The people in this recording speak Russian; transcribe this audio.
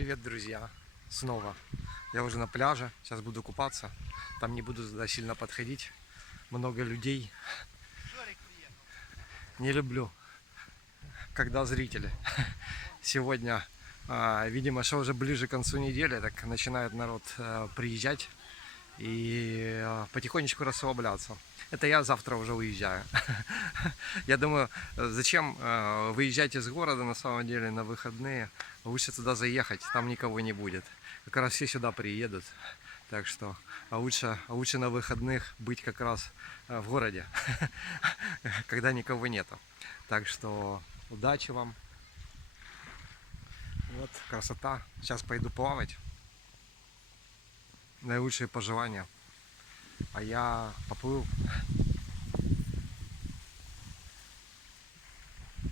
Привет, друзья! Снова. Я уже на пляже. Сейчас буду купаться. Там не буду туда сильно подходить. Много людей. Не люблю, когда зрители. Сегодня, видимо, что уже ближе к концу недели, так начинает народ приезжать и потихонечку расслабляться. Это я завтра уже уезжаю. Я думаю, зачем выезжать из города на самом деле на выходные? Лучше туда заехать, там никого не будет. Как раз все сюда приедут. Так что лучше на выходных быть как раз в городе, когда никого нету. Так что удачи вам. Вот красота. Сейчас пойду плавать. Наилучшие пожелания. А я поплыл.